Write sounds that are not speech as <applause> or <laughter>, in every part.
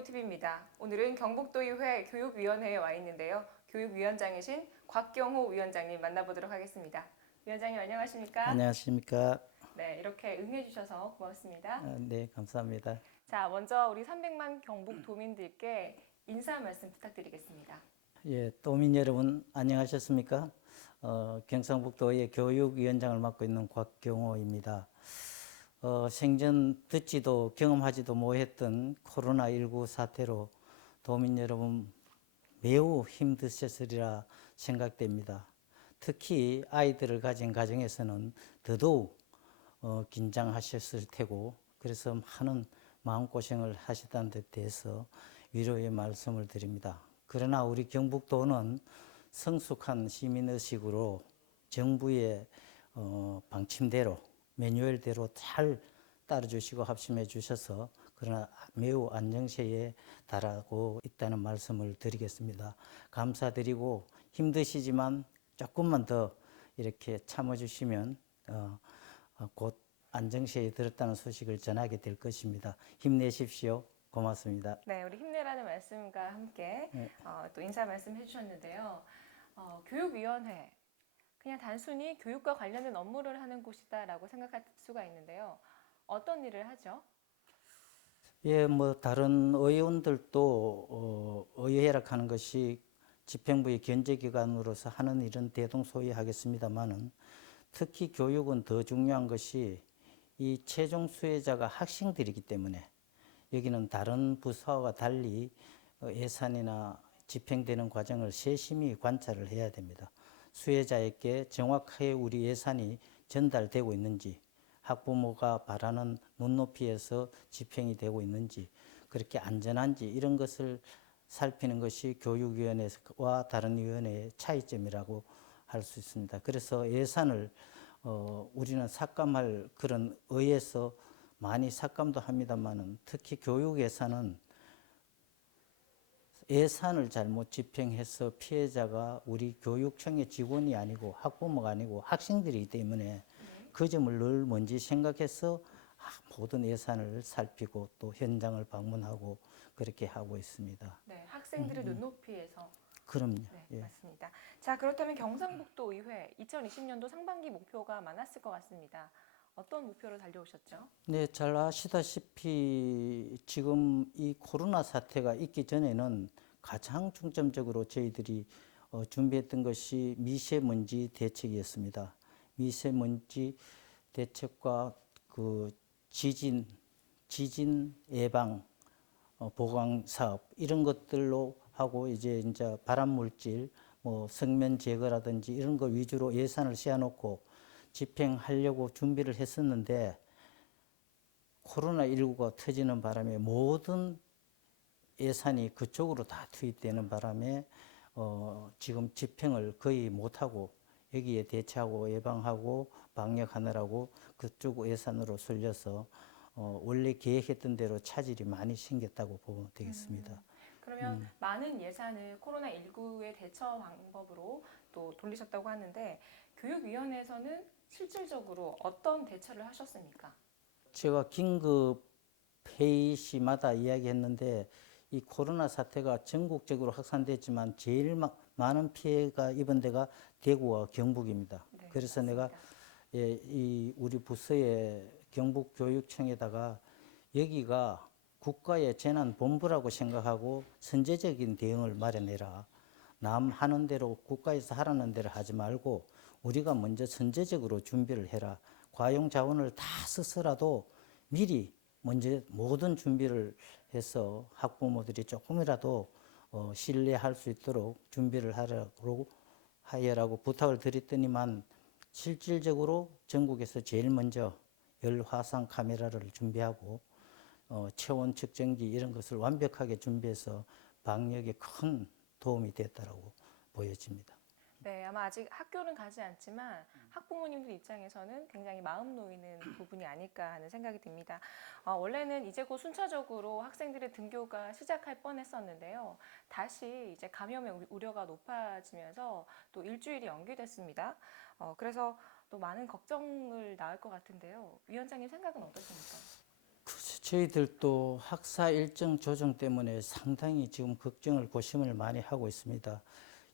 네이버TV입니다. 오늘은 경북도의회 교육위원회에 와 있는데요. 교육위원장이신 곽경호 위원장님 만나보도록 하겠습니다. 위원장님 안녕하십니까? 안녕하십니까. 네, 이렇게 응해주셔서 고맙습니다. 아, 네, 감사합니다. 자, 먼저 우리 300만 경북 도민들께 인사 말씀 부탁드리겠습니다. 예, 도민 여러분 안녕하셨습니까? 어, 경상북도의 교육위원장을 맡고 있는 곽경호입니다. 어, 생전 듣지도 경험하지도 못했던 코로나19 사태로 도민 여러분 매우 힘드셨으리라 생각됩니다. 특히 아이들을 가진 가정에서는 더더욱 어, 긴장하셨을 테고 그래서 많은 마음고생을 하셨다는 데 대해서 위로의 말씀을 드립니다. 그러나 우리 경북도는 성숙한 시민의식으로 정부의 어, 방침대로 매뉴얼대로 잘 따라주시고 합심해 주셔서 그러나 매우 안정세에 달하고 있다는 말씀을 드리겠습니다. 감사드리고 힘드시지만 조금만 더 이렇게 참아주시면 어, 어, 곧 안정세에 들었다는 소식을 전하게 될 것입니다. 힘내십시오. 고맙습니다. 네, 우리 힘내라는 말씀과 함께 네. 어, 또 인사 말씀 해주셨는데요. 어, 교육위원회 그냥 단순히 교육과 관련된 업무를 하는 곳이다라고 생각할 수가 있는데요. 어떤 일을 하죠? 예, 뭐 다른 의원들도 어, 의회락하는 것이 집행부의 견제기관으로서 하는 일은 대동소이하겠습니다만은 특히 교육은 더 중요한 것이 이 최종 수혜자가 학생들이기 때문에 여기는 다른 부서와 달리 어, 예산이나 집행되는 과정을 세심히 관찰을 해야 됩니다. 수혜자에게 정확하게 우리 예산이 전달되고 있는지 학부모가 바라는 눈높이에서 집행이 되고 있는지 그렇게 안전한지 이런 것을 살피는 것이 교육위원회와 다른 위원회의 차이점이라고 할 수 있습니다. 그래서 예산을 어, 우리는 삭감할 그런 의에서 많이 삭감도 합니다만은 특히 교육 예산은 예산을 잘못 집행해서 피해자가 우리 교육청의 직원이 아니고 학부모가 아니고 학생들이기 때문에 그 점을 늘 먼저 생각해서 모든 예산을 살피고 또 현장을 방문하고 그렇게 하고 있습니다. 네, 학생들의 눈높이에서 그럼요. 네, 예. 맞습니다. 자, 그렇다면 경상북도 의회 2020년도 상반기 목표가 많았을 것 같습니다. 어떤 목표로 달려오셨죠? 네, 잘 아시다시피 지금 이 코로나 사태가 있기 전에는 가장 중점적으로 저희들이 어, 준비했던 것이 미세먼지 대책이었습니다. 미세먼지 대책과 그 지진, 지진 예방, 어, 보강 사업 이런 것들로 하고 이제 이제 발암 물질, 뭐 성면 제거라든지 이런 거 위주로 예산을 세워놓고 집행하려고 준비를 했었는데 코로나 19가 터지는 바람에 모든 예산이 그쪽으로 다 투입되는 바람에 어, 지금 집행을 거의 못하고 여기에 대처하고 예방하고 방역하느라고 그쪽 예산으로 쏠려서 어, 원래 계획했던 대로 차질이 많이 생겼다고 보면 되겠습니다. 그러면 많은 예산을 코로나19의 대처 방법으로 또 돌리셨다고 하는데 교육위원회에서는 실질적으로 어떤 대처를 하셨습니까? 제가 긴급 회의 시마다 이야기했는데 이 코로나 사태가 전국적으로 확산됐지만 제일 마- 많은 피해가 입은 데가 대구와 경북입니다. 네, 그래서 내가 예, 이 우리 부서의 경북 교육청에다가 여기가 국가의 재난 본부라고 생각하고 선제적인 대응을 마련해라. 남 하는 대로 국가에서 하라는 대로 하지 말고 우리가 먼저 선제적으로 준비를 해라. 과용 자원을 다 써서라도 미리 먼저 모든 준비를 해서 학부모들이 조금이라도 어, 신뢰할 수 있도록 준비를 하라고 하여라고 부탁을 드렸더니만 실질적으로 전국에서 제일 먼저 열화상 카메라를 준비하고 어, 체온 측정기 이런 것을 완벽하게 준비해서 방역에 큰 도움이 됐다라고 보여집니다. 네, 아마 아직 학교는 가지 않지만 학부모님들 입장에서는 굉장히 마음 놓이는 부분이 아닐까 하는 생각이 듭니다. 어, 원래는 이제 곧 순차적으로 학생들의 등교가 시작할 뻔했었는데요. 다시 이제 감염의 우- 우려가 높아지면서 또 일주일이 연기됐습니다. 어, 그래서 또 많은 걱정을 낳을 것 같은데요. 위원장님 생각은 어떠십니까? 저희들도 학사 일정 조정 때문에 상당히 지금 걱정을 고심을 많이 하고 있습니다.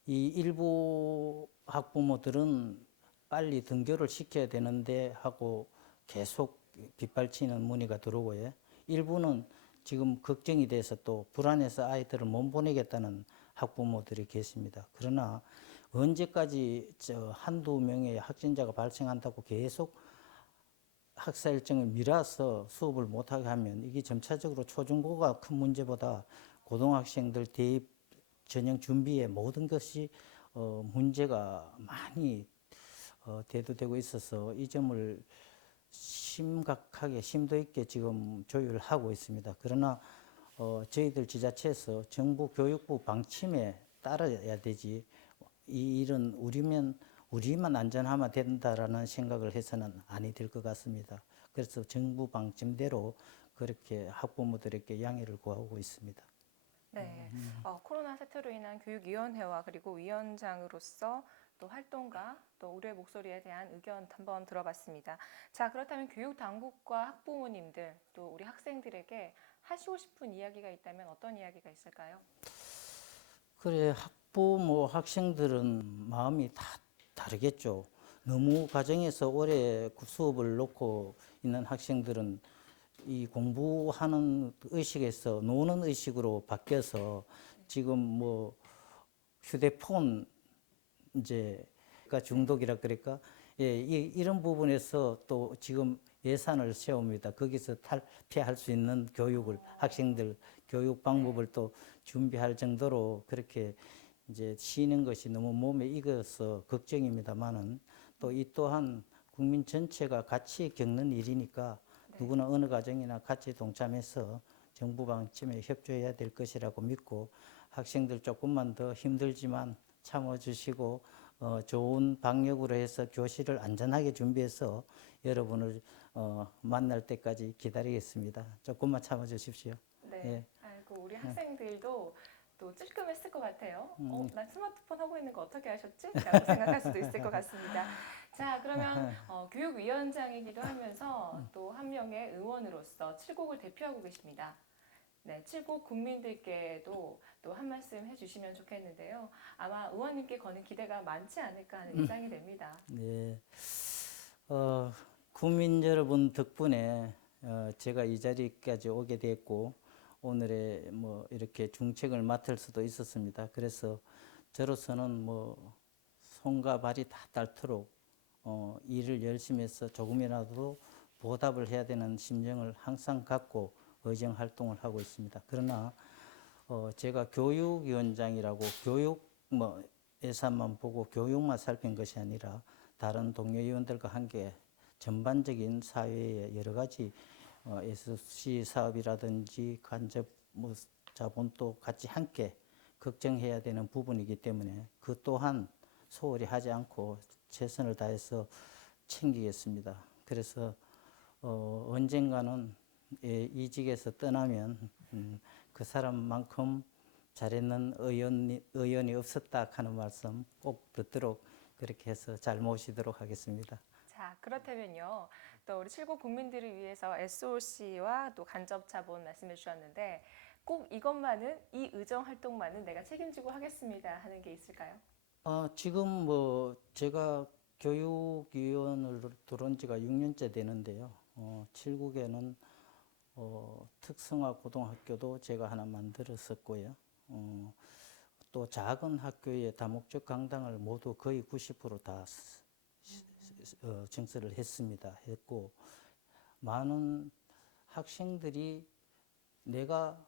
이 일부 학부모들은 빨리 등교를 시켜야 되는데 하고 계속 빗발치는 문의가 들어오고요. 일부는 지금 걱정이 돼서 또 불안해서 아이들을 못 보내겠다는 학부모들이 계십니다. 그러나 언제까지 저 한두 명의 확진자가 발생한다고 계속 학사 일정을 미뤄서 수업을 못하게 하면 이게 점차적으로 초중고가 큰 문제보다 고등학생들 대입 전형 준비에 모든 것이 어, 문제가 많이 어, 대두되고 있어서 이 점을 심각하게 심도 있게 지금 조율을 하고 있습니다. 그러나 어, 저희들 지자체에서 정부 교육부 방침에 따라야 되지 이 일은 우리면 우리만 안전하면 된다라는 생각을 해서는 아니 될 것 같습니다. 그래서 정부 방침대로 그렇게 학부모들에게 양해를 구하고 있습니다. 네, 어, 코로나 사태로 인한 교육위원회와 그리고 위원장으로서 또 활동가 또 우리의 목소리에 대한 의견 한번 들어봤습니다. 자, 그렇다면 교육 당국과 학부모님들 또 우리 학생들에게 하시고 싶은 이야기가 있다면 어떤 이야기가 있을까요? 그래 학부모 학생들은 마음이 다 다르겠죠. 너무 가정에서 오래 수업을 놓고 있는 학생들은 이 공부하는 의식에서 노는 의식으로 바뀌어서 지금 뭐 휴대폰 이제가 중독이라 그럴까 예, 이, 이런 부분에서 또 지금 예산을 세웁니다. 거기서 탈피할 수 있는 교육을 학생들 교육 방법을 또 준비할 정도로 그렇게 이제 쉬는 것이 너무 몸에 익어서 걱정입니다만은 또 이 또한 국민 전체가 같이 겪는 일이니까 누구나 어느 가정이나 같이 동참해서 정부 방침에 협조해야 될 것이라고 믿고 학생들 조금만 더 힘들지만 참아주시고 어, 좋은 방역으로 해서 교실을 안전하게 준비해서 여러분을 어, 만날 때까지 기다리겠습니다. 조금만 참아주십시오. 네. 예. 아이고 우리 학생들도 또 찔끔했을 것 같아요. 어, 난 스마트폰 하고 있는 거 어떻게 하셨지? 라고 생각할 수도 있을 것 같습니다. <laughs> 자, 그러면 <laughs> 어, 교육위원장이기도 <laughs> 하면서 또 한 명의 의원으로서 칠곡을 대표하고 계십니다. 네, 칠곡 국민들께도 또 한 말씀 해주시면 좋겠는데요. 아마 의원님께 거는 기대가 많지 않을까 하는 예상이 됩니다. <laughs> 네. 어, 국민 여러분 덕분에 어, 제가 이 자리까지 오게 됐고 오늘의 뭐 이렇게 중책을 맡을 수도 있었습니다. 그래서 저로서는 뭐 손과 발이 다 닳도록 어, 일을 열심히 해서 조금이라도 보답을 해야 되는 심정을 항상 갖고 의정 활동을 하고 있습니다. 그러나 어, 제가 교육위원장이라고 교육 뭐 예산만 보고 교육만 살핀 것이 아니라 다른 동료 위원들과 함께 전반적인 사회의 여러 가지 어, SC 사업이라든지 간접 뭐 자본도 같이 함께 걱정해야 되는 부분이기 때문에 그 또한 소홀히 하지 않고 최선을 다해서 챙기겠습니다. 그래서 어, 언젠가는 예, 이직에서 떠나면 음, 그 사람만큼 잘했는 의원이, 의원이 없었다 하는 말씀 꼭 듣도록 그렇게 해서 잘 모시도록 하겠습니다. 자, 그렇다면요. 또 우리 칠곡 국민들을 위해서 SOC와 또 간접 자본 말씀해 주셨는데 꼭 이것만은 이 의정 활동만은 내가 책임지고 하겠습니다 하는 게 있을까요? 어, 지금 뭐 제가 교육위원으로 들어온 지가 6년째 되는데요. 어, 칠국에는 어, 특성화 고등학교도 제가 하나 만들었었고요. 어, 또 작은 학교의 다목적 강당을 모두 거의 90%다 어, 증설을 했습니다. 했고 많은 학생들이 내가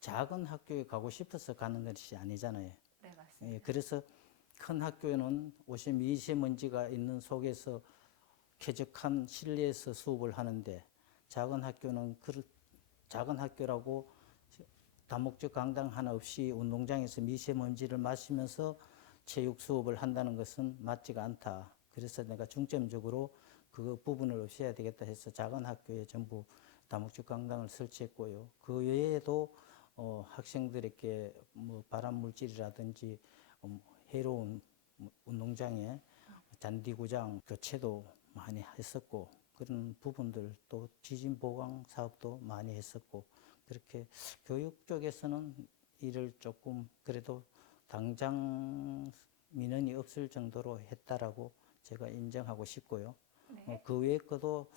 작은 학교에 가고 싶어서 가는 것이 아니잖아요. 네, 맞습니다. 예, 그래서 큰 학교에는 오십 미세먼지가 있는 속에서 쾌적한 실내에서 수업을 하는데 작은 학교는 그 작은 학교라고 다목적 강당 하나 없이 운동장에서 미세먼지를 마시면서 체육 수업을 한다는 것은 맞지가 않다. 그래서 내가 중점적으로 그 부분을 없애야 되겠다 해서 작은 학교에 전부 다목적 강당을 설치했고요. 그 외에도 어, 학생들에게 뭐 발암 물질이라든지 음, 해로운 뭐 운동장에 잔디구장 교체도 많이 했었고 그런 부분들 또 지진 보강 사업도 많이 했었고 그렇게 교육 쪽에서는 일을 조금 그래도 당장 민원이 없을 정도로 했다라고 제가 인정하고 싶고요. 네. 어, 그 외에 것도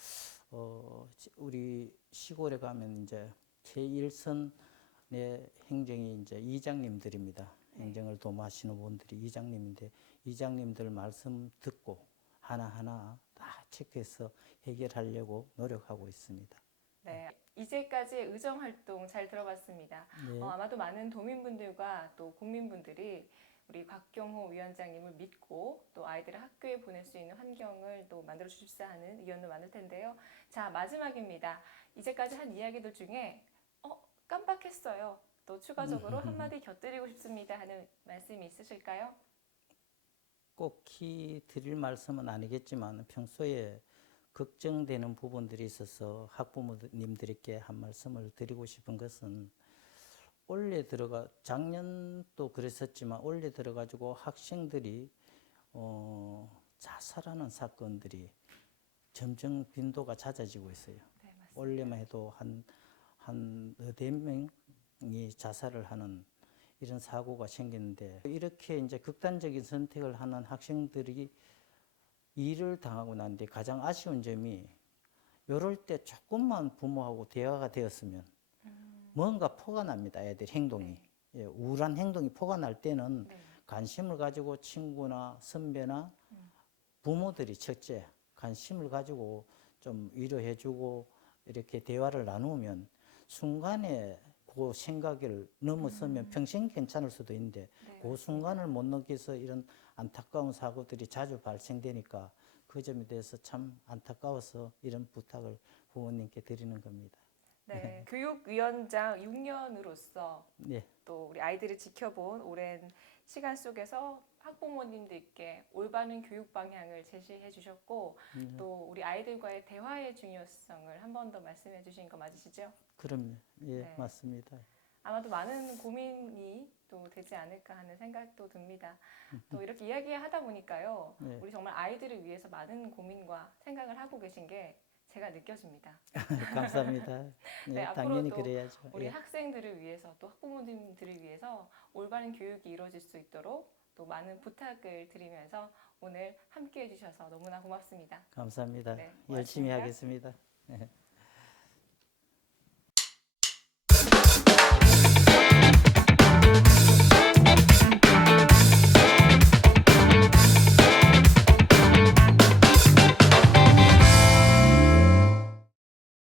어, 지- 우리 시골에 가면 이제 제1선의 행정이 이제 이장님들입니다. 네. 행정을 도맡으시는 분들이 이장님인데 이장님들 말씀 듣고 하나하나 다 체크해서 해결하려고 노력하고 있습니다. 네. 이제까지의 의정 활동 잘 들어봤습니다. 네. 어, 아마도 많은 도민분들과 또 국민분들이 우리 곽경호 위원장님을 믿고 또 아이들을 학교에 보낼 수 있는 환경을 또 만들어 주십사 하는 의견도 많을 텐데요. 자, 마지막입니다. 이제까지 한 이야기들 중에 어, 깜빡했어요. 또 추가적으로 한마디 곁들이고 싶습니다 하는 말씀이 있으실까요? 꼭히 드릴 말씀은 아니겠지만 평소에 걱정되는 부분들이 있어서 학부모님들께 한 말씀을 드리고 싶은 것은 올해 들어가 작년도 그랬었지만 올해 들어가지고 학생들이 어, 자살하는 사건들이 점점 빈도가 잦아지고 있어요. 네. 올해만 해도 한, 한 너댓 명 이 자살을 하는 이런 사고가 생기는데 이렇게 이제 극단적인 선택을 하는 학생들이 일을 당하고 난 뒤에 가장 아쉬운 점이 이럴 때 조금만 부모하고 대화가 되었으면 뭔가 포가 납니다. 애들 행동이. 예, 우울한 행동이 포가 날 때는 네. 관심을 가지고 친구나 선배나 부모들이 첫째 관심을 가지고 좀 위로해주고 이렇게 대화를 나누면 순간에 그 생각을 넘어서면 평생 괜찮을 수도 있는데 네, 그 순간을 못 넘겨서 이런 안타까운 사고들이 자주 발생되니까 그 점에 대해서 참 안타까워서 이런 부탁을 부모님께 드리는 겁니다. 네, 교육위원장 6년으로서 네. 또 우리 아이들을 지켜본 오랜 시간 속에서 학부모님들께 올바른 교육 방향을 제시해 주셨고 또 우리 아이들과의 대화의 중요성을 한 번 더 말씀해 주신 거 맞으시죠? 그럼요. 예, 네. 맞습니다. 아마도 많은 고민이 또 되지 않을까 하는 생각도 듭니다. 또 이렇게 이야기하다 보니까요. 네. 우리 정말 아이들을 위해서 많은 고민과 생각을 하고 계신 게 제가 느껴집니다. <laughs> 감사합니다. <laughs> 예, 네, 당연히 앞으로도 그래야죠. 우리 예. 학생들을 위해서 또 학부모님들을 위해서 올바른 교육이 이루어질 수 있도록 또 많은 부탁을 드리면서 오늘 함께 해주셔서 너무나 고맙습니다. 감사합니다. 네, 열심히 고맙습니다. 하겠습니다. 예.